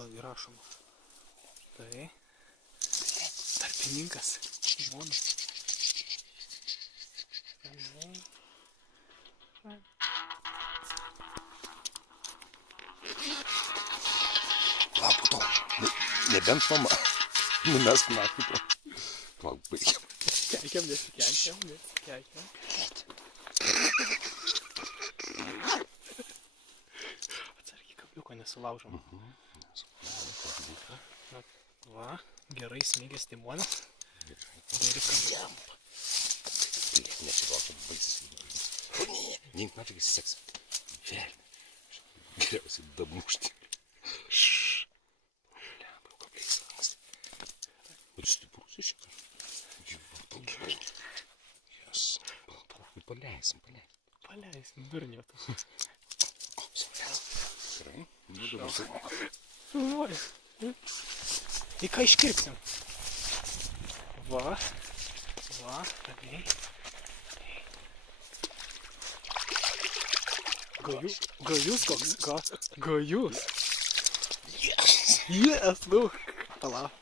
gal įrašoma. Tai. Tarpininkas. Žmona. Ramiai. Lauk, po to. Nebent mama. Numesk naktį pro. Lauk, baigiam. Keikiam. Atsargiai kabliuko nesulaužom. Va, gerai smėgęs timonas. Geri kabliam. Nesirokia baisas. O ne, neink nafig seks. Velni. Geriausiai damušti. Lemba, kabliais anksti. Ir stiprus iš šitą. Jas. Paleisim. Paleisim, durniuotas. Gerai. Nu, dabar sakau. Filmuoju. Į ką iškirpsim? Va, ramiai. Gajus koks, ką? Gajus. Yes, nu. Palauk.